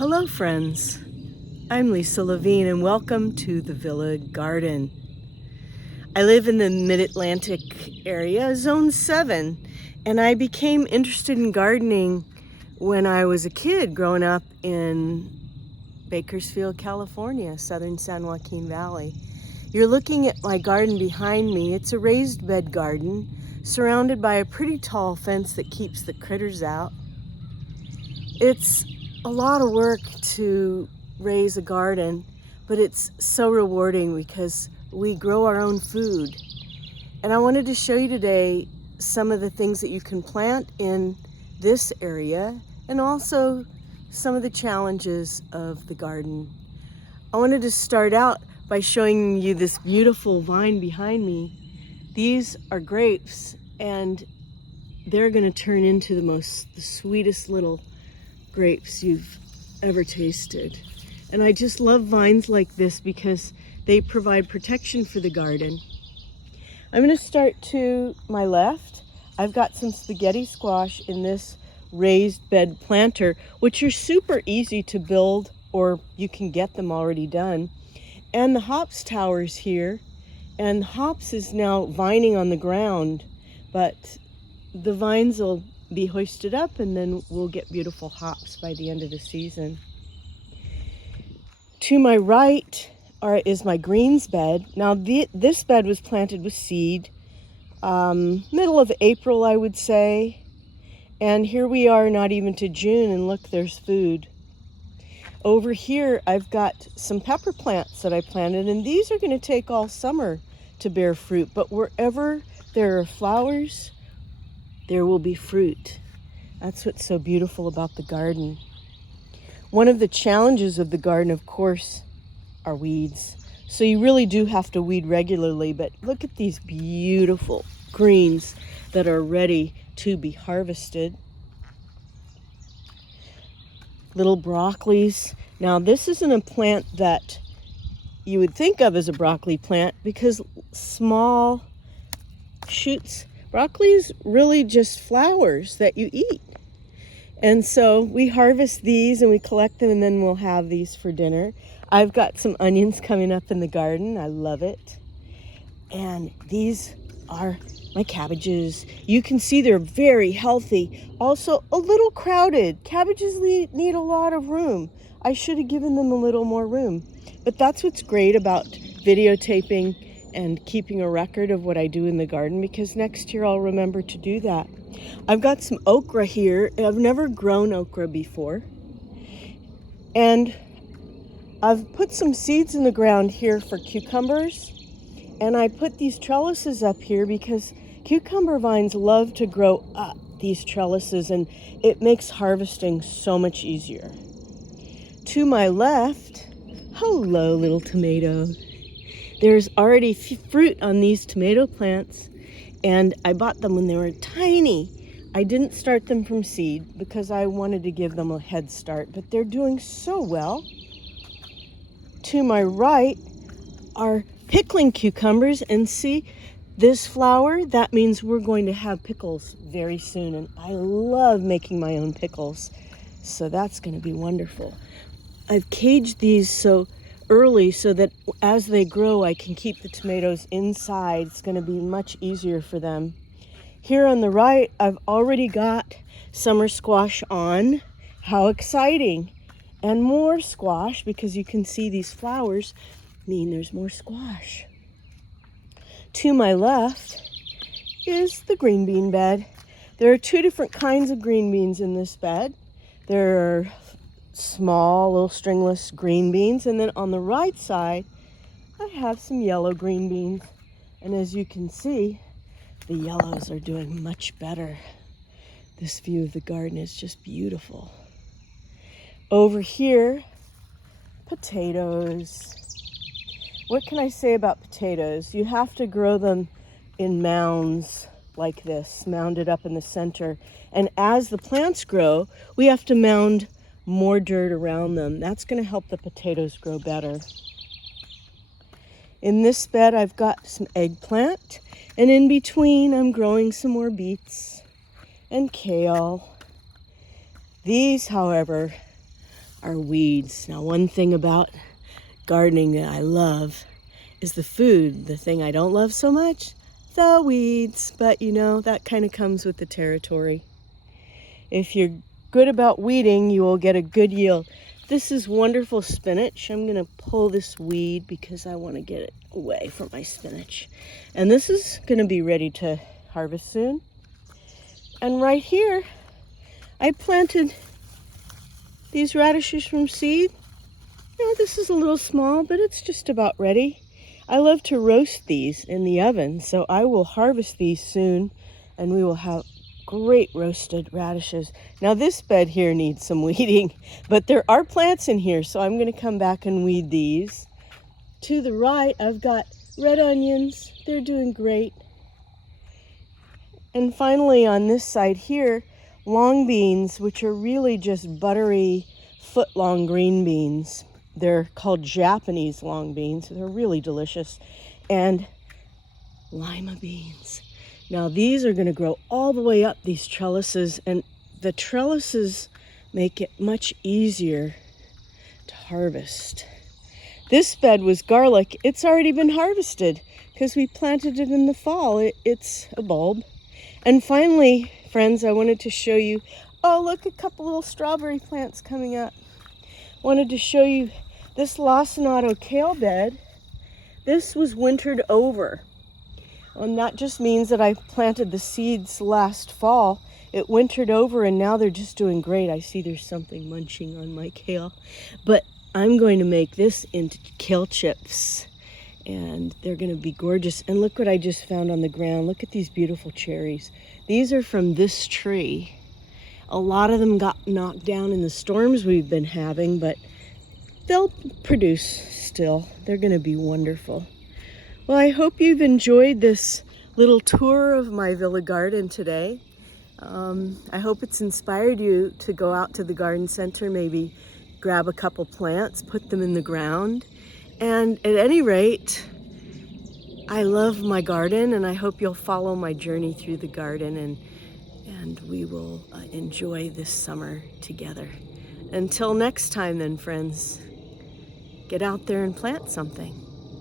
Hello friends, I'm Lisa Levine and welcome to the Villa Garden. I live in the Mid-Atlantic area, Zone 7, and I became interested in gardening when I was a kid growing up in Bakersfield, California, southern San Joaquin Valley. You're looking at my garden behind me. It's a raised bed garden surrounded by a pretty tall fence that keeps the critters out. It's a lot of work to raise a garden, but it's so rewarding because we grow our own food. And I wanted to show you today some of the things that you can plant in this area and also some of the challenges of the garden. I wanted to start out by showing you this beautiful vine behind me. These are grapes and they're going to turn into the sweetest little grapes you've ever tasted. And I just love vines like this because they provide protection for the garden. I'm going to start to my left. I've got some spaghetti squash in this raised bed planter, which are super easy to build, or you can get them already done. And the hops towers here, and hops is now vining on the ground, but the vines will be hoisted up and then we'll get beautiful hops by the end of the season. To my right is my greens bed. Now this bed was planted with seed middle of April, I would say, and here we are not even to June, and look, there's food. Over here I've got some pepper plants that I planted, and these are going to take all summer to bear fruit, but wherever there are flowers there will be fruit. That's what's so beautiful about the garden. One of the challenges of the garden, of course, are weeds. So you really do have to weed regularly, but look at these beautiful greens that are ready to be harvested. Little broccolis. Now this isn't a plant that you would think of as a broccoli plant because small shoots. Broccoli is really just flowers that you eat. And so we harvest these and we collect them, and then we'll have these for dinner. I've got some onions coming up in the garden. I love it. And these are my cabbages. You can see they're very healthy. Also a little crowded. Cabbages need a lot of room. I should have given them a little more room. But that's what's great about videotaping and keeping a record of what I do in the garden, because next year I'll remember to do that. I've got some okra here. I've never grown okra before. And I've put some seeds in the ground here for cucumbers. And I put these trellises up here because cucumber vines love to grow up these trellises, and it makes harvesting so much easier. To my left, hello little tomato. There's already fruit on these tomato plants, and I bought them when they were tiny. I didn't start them from seed because I wanted to give them a head start, but they're doing so well. To my right are pickling cucumbers, and see this flower? That means we're going to have pickles very soon, and I love making my own pickles, so that's going to be wonderful. I've caged these so early so that as they grow I can keep the tomatoes inside. It's going to be much easier for them. Here on the right I've already got summer squash on. How exciting! And more squash, because you can see these flowers mean there's more squash. To my left is the green bean bed. There are two different kinds of green beans in this bed. There are small little stringless green beans, and then on the right side I have some yellow green beans, and as you can see the yellows are doing much better. This view of the garden is just beautiful. Over here, potatoes. What can I say about potatoes? You have to grow them in mounds like this, mounded up in the center, and as the plants grow we have to mound more dirt around them. That's going to help the potatoes grow better. In this bed I've got some eggplant, and in between I'm growing some more beets and kale. These, however, our weeds. Now, one thing about gardening that I love is the food. The thing I don't love so much, the weeds. But you know, that kind of comes with the territory. If you're good about weeding, you will get a good yield. This is wonderful spinach. I'm gonna pull this weed because I wanna get it away from my spinach. And this is gonna be ready to harvest soon. And right here, I planted these radishes from seed. You know, this is a little small, but it's just about ready. I love to roast these in the oven, so I will harvest these soon, and we will have great roasted radishes. Now this bed here needs some weeding, but there are plants in here, so I'm going to come back and weed these. To the right, I've got red onions. They're doing great. And finally, on this side here, long beans, which are really just buttery, foot-long green beans. They're called Japanese long beans. They're really delicious. And lima beans. Now these are going to grow all the way up these trellises, and the trellises make it much easier to harvest. This bed was garlic. It's already been harvested because we planted it in the fall. It's a bulb. And finally, friends, I wanted to show you, oh look, a couple little strawberry plants coming up. Wanted to show you this lacinato kale bed. This was wintered over. And that just means that I planted the seeds last fall. It wintered over and now they're just doing great. I see there's something munching on my kale. But I'm going to make this into kale chips. And they're going to be gorgeous. And look what I just found on the ground. Look at these beautiful cherries. These are from this tree. A lot of them got knocked down in the storms we've been having, but they'll produce still. They're going to be wonderful. Well, I hope you've enjoyed this little tour of my villa garden today. I hope it's inspired you to go out to the garden center, maybe grab a couple plants, put them in the ground. And at any rate, I love my garden, and I hope you'll follow my journey through the garden, and we will enjoy this summer together. Until next time then, friends, get out there and plant something.